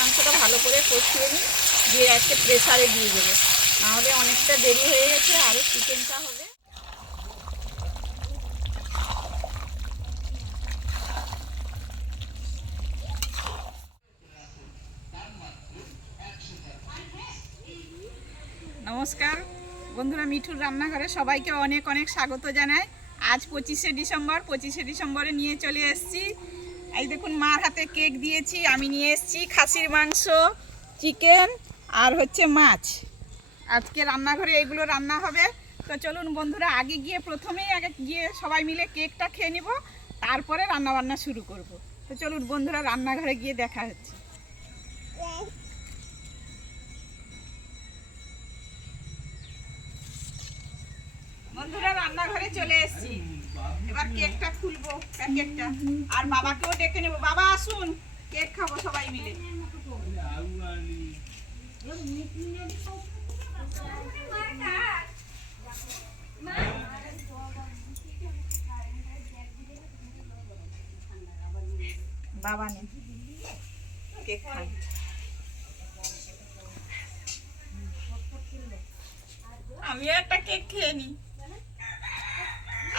মাংসটা ভালো করে কষিয়ে নিই, দিয়ে আজকে প্রেসারে দিয়ে দেবো। নাহলে অনেকটা দেরি হয়ে গেছে আরও চিকেনটা হবে। নমস্কার, বন্ধুরা মিঠুর রান্নাঘরে সবাইকে অনেক অনেক স্বাগত জানাই। আজ পঁচিশে ডিসেম্বর, পঁচিশে ডিসেম্বরে নিয়ে চলে এসেছি এই দেখুন, মার হাতে কেক দিয়েছি, আমি নিয়ে এসেছি খাসির মাংস, চিকেন আর হচ্ছে মাছ। আজকে রান্নাঘরে এগুলো রান্না হবে। তো চলুন বন্ধুরা, আগে গিয়ে প্রথমেই আগে গিয়ে সবাই মিলে কেকটা খেয়ে নিব, তারপরে রান্না বান্না শুরু করব। তো চলুন বন্ধুরা, রান্নাঘরে গিয়ে দেখা হচ্ছে। বন্ধুরা, রান্নাঘরে চলে এসেছি। এবার কেকটা খুলবো, প্যাকেটটা। আর বাবাকেও ডেকে নেব। বাবা, আসুন, কেক খাব সবাই মিলে। বাবা নেই কেক খান। আমিও একটা কেক খেয়ে নিই।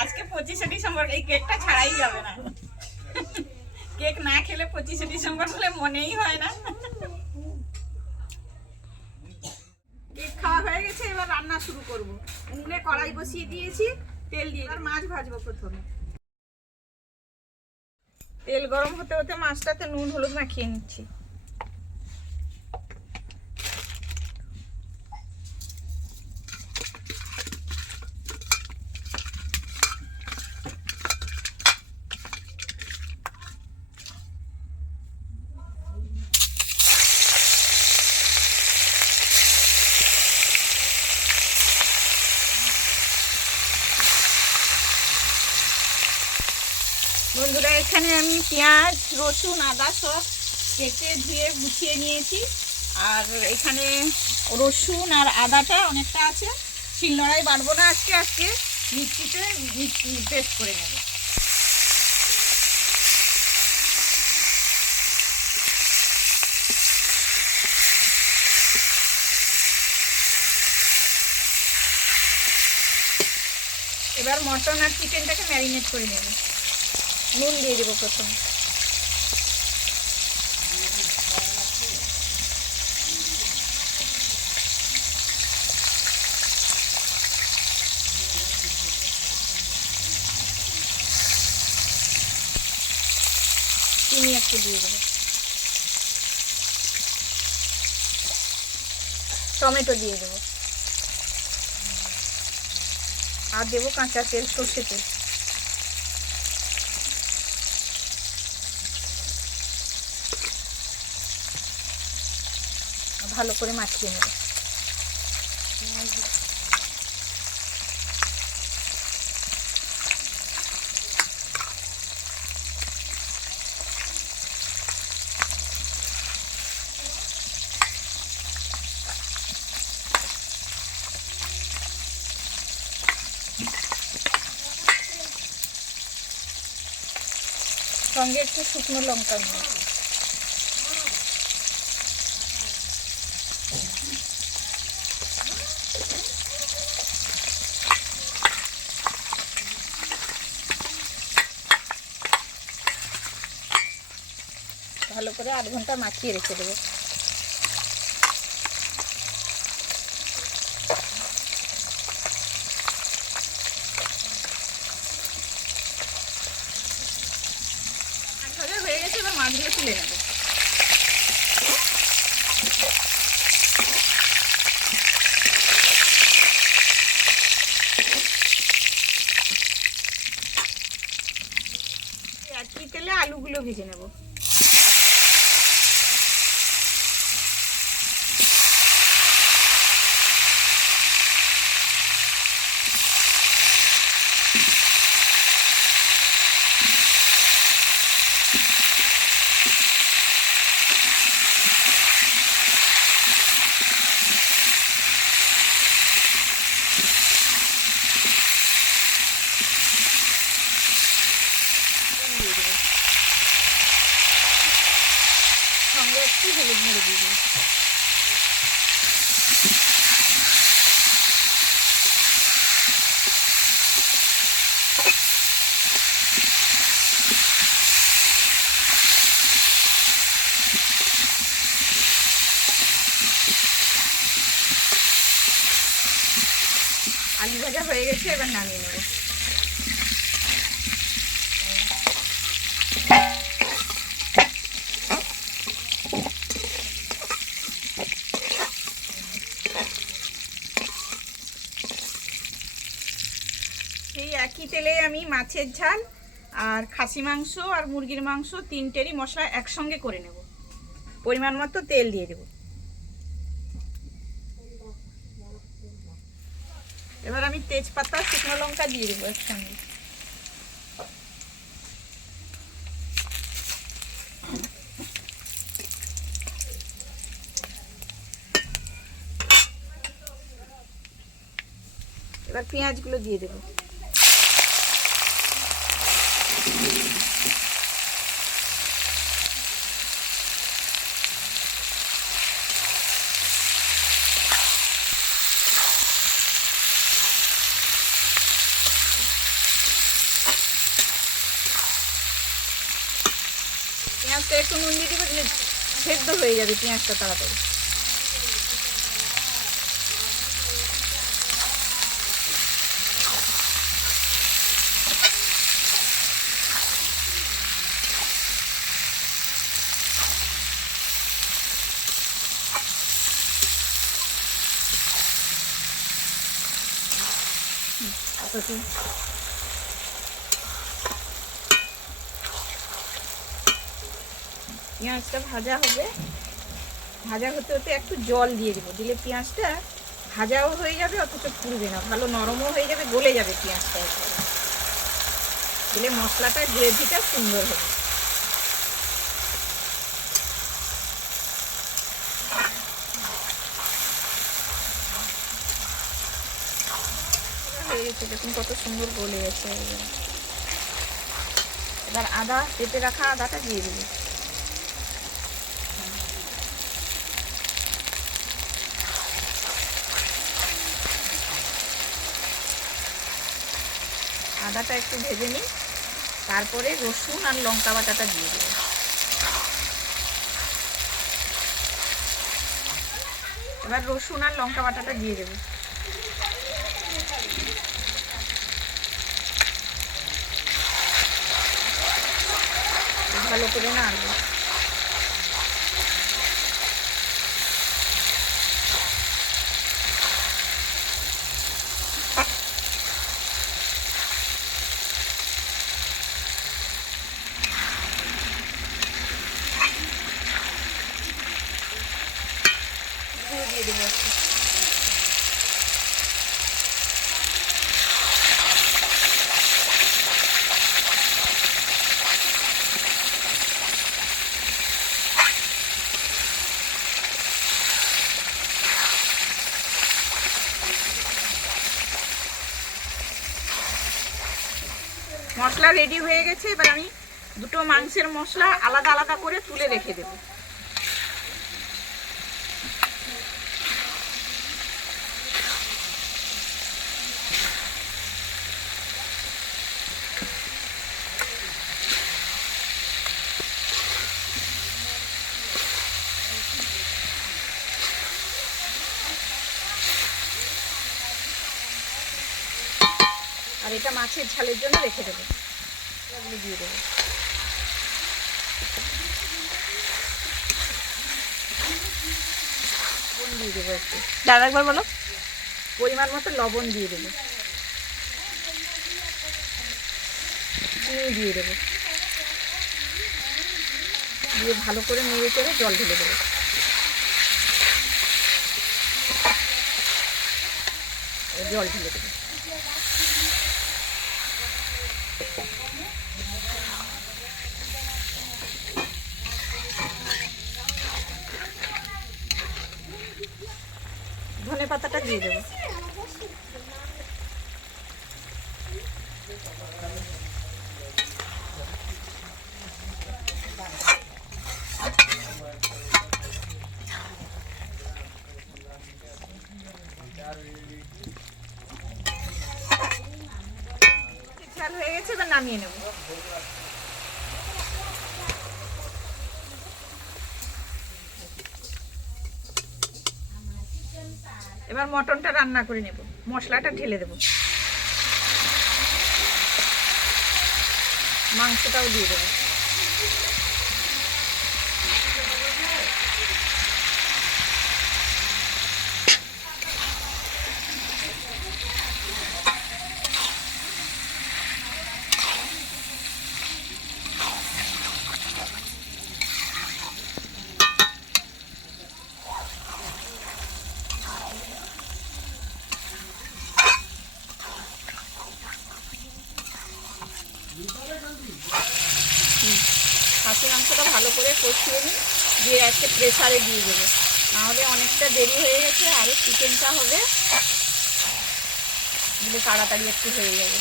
আজকে পঁচিশে ডিসেম্বর, এই কেকটা ছাড়াই যাবে না। কেক না খেলে পঁচিশে ডিসেম্বর বলে মনেই হয় না। কেক খাওয়া হয়ে গেছে, এবার রান্না শুরু করব। উনুনে কড়াই বসিয়ে দিয়েছি, তেল দিয়ে আর মাছ ভাজবো প্রথমে। তেল গরম হতে হতে মাছটাতে নুন, হলুদ মাখিয়ে নিচ্ছি বন্ধুরা এখানে আমি পেঁয়াজ, রসুন, আদা সব কেটে ধুয়ে গুছিয়ে নিয়েছি। আর এখানে রসুন আর আদাটা অনেকটা আছে। শিলনোড়াই বাড়বো না আজকে আজকে মিক্সিতে পেস্ট করে নেব। এবার মটন আর চিকেনটাকে ম্যারিনেট করে নেব। নুন দিয়ে দেবো প্রথমে। চিনি একটু দিয়ে দেবো। টমেটো দিয়ে দেবো। আর দেবো কাঁচা তেল, সর্ষে তেল। ভালো করে মাখিয়ে নেব। সঙ্গে একটু শুকনো লঙ্কা ভালো করে আধ ঘণ্টা মাখিয়ে রেখে দেবো। হয়ে গেছে এবার মাছগুলো তুলে নেব। আলু ভাজা হয়ে গেছে, এবার নামিয়ে নেব। সেই একই তেলে আমি মাছের ঝাল আর খাসি মাংস আর মুরগির মাংস তিনটেরই মশলা একসঙ্গে করে নেব। পরিমাণ মতো তেল দিয়ে দেব। এবার আমি তেজপাতা শুকনো লঙ্কা দিয়ে দেবো একসঙ্গে। এবার পেঁয়াজগুলো দিয়ে দেবো পেঁয়াজটা একটু নুন দিয়ে দেবে দিলে সেদ্ধ হয়ে যাবে পেঁয়াজটা তাড়াতাড়ি আপাতত পেঁয়াজটা ভাজা হবে। ভাজা হতে হতে একটু জল দিয়ে দেবো। দিলে পেঁয়াজটা ভাজাও হয়ে যাবে, অথচ পুড়বে না। ভালো নরমও হয়ে যাবে, গলে যাবে পেঁয়াজটা দিলে মশলাটা, গ্রেভিটা সুন্দর হবে। হয়ে গেছে, দেখুন কত সুন্দর গলে গেছে। এবার আদা পেটে রাখা আদাটা দিয়ে দেবো। আদাটা একটু ভেজে নিই। তারপরে রসুন আর লঙ্কা বাটাটা দিয়ে দেবো। এবার রসুন আর লঙ্কা বাটাটা দিয়ে দেব। ভালো করে নাড়বো দিয়ে দিয়ে দেবো একটু। মশলা রেডি হয়ে গেছে, এবার আমি দুটো মাংসের মশলা আলাদা আলাদা করে তুলে রেখে দেবো। আর এটা মাছের ঝালের জন্য রেখে দেবো। এগুলো দিয়ে দেবো। দিয়ে দেবো একটু। দাদা একবার বলো। পরিমাণ মতো লবণ দিয়ে দেবো। চিনি দিয়ে দেবো। দিয়ে ভালো করে নেড়ে চেড়ে জল ঢেলে দেবো। জল ঢেলে দেবো। দিয়ে দেবো। হয়ে গেছে এবার নামিয়ে নেব। এবার মটনটা রান্না করে নেব। মশলাটা ঢেলে দেব। মাংসটাও দিয়ে দেবো। খাসি মাংসটা ভালো করে কষিয়ে নিই, দিয়ে আজকে প্রেসারে দিয়ে দেবো। নাহলে অনেকটা দেরি হয়ে গেছে আরও চিকেনটা হবে। তাড়াতাড়ি একটু হয়ে যাবে।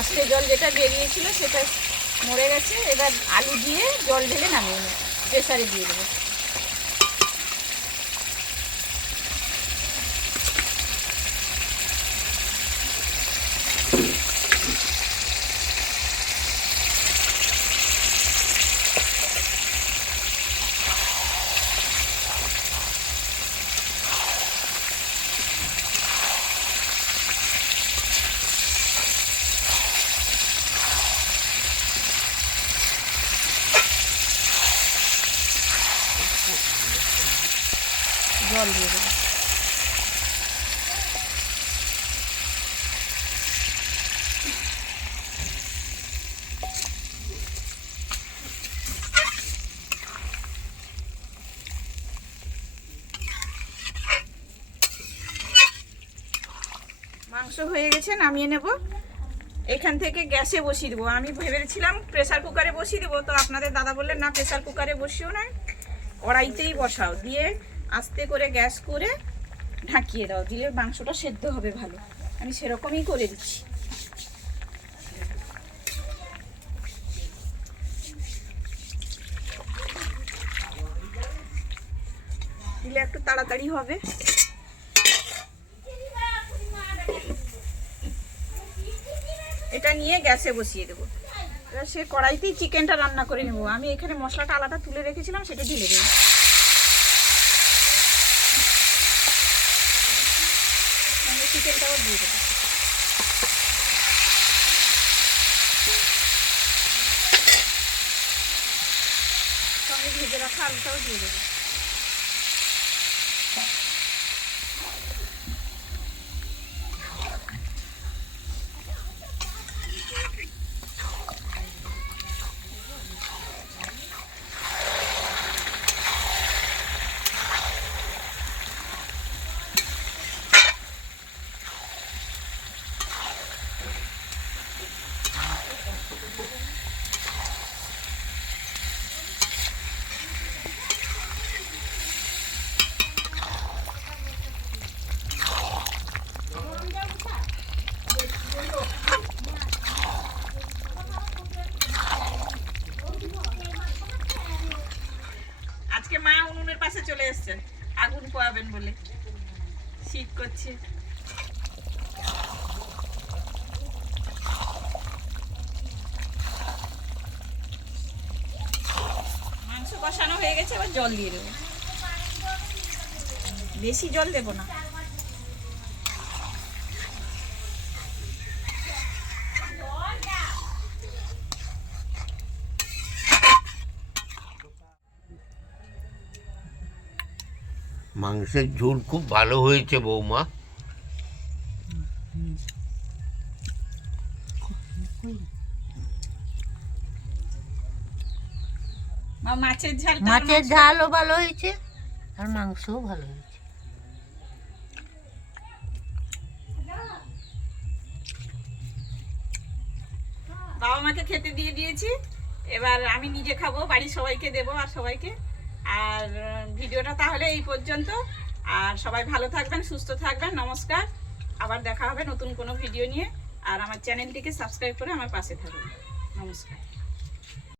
আস্তে জল যেটা বেরিয়েছিল সেটা মরে গেছে। এবার আলু দিয়ে জল ঢেলে নামিয়ে নেব। প্রেসারে দিয়ে দেবো। জল দিয়ে দেবো। মাংস হয়ে গেছে, নামিয়ে নেব। এখান থেকে গ্যাসে বসিয়ে দেবো। আমি ভেবেছিলাম প্রেসার কুকারে বসিয়ে দেবো, তো আপনাদের দাদা বললেন, না, প্রেসার কুকারে বসিও না। কড়াইতেই বসাও। দিয়ে আস্তে করে গ্যাস করে ঢাকিয়ে দাও দিলে মাংসটা সেদ্ধ হবে ভালো। আমি সেরকমই করে দিচ্ছি। দিলে একটু তাড়াতাড়ি হবে। এটা নিয়ে গ্যাসে বসিয়ে দেবো। সে কড়াইতেই চিকেনটা রান্না করে নেব। আমি এখানে মশলাটা আলাদা তুলে রেখেছিলাম, সেটা ঢেলে দেবো সঙ্গে চিকেনটাও দিয়ে দেবো সঙ্গে ভেজে রাখা আলুটাও দিয়ে দেবো আজকে মা উনুনের পাশে চলে এসেছেন আগুন পোয়াবেন বলে করছে। মাংস কষানো হয়ে গেছে এবার জল দিয়ে দেবো। বেশি জল দেবো না। মাংসের ঝোল খুব ভালো হয়েছে বৌমা। মাছের ঝাল মাছের ঝালও ভালো হয়েছে আর মাংসও ভালো হয়েছে। বাবা মাকে খেতে দিয়ে দিয়েছি এবার আমি নিজে খাব বাড়ির সবাইকে দেবো আর সবাইকে। আর ভিডিওটা তাহলে এই পর্যন্ত। আর সবাই ভালো থাকবেন, সুস্থ থাকবেন, নমস্কার। আবার দেখা হবে নতুন কোনো ভিডিও নিয়ে। আর আমার চ্যানেলটিকে সাবস্ক্রাইব করে আমার পাশে থাকবেন নমস্কার।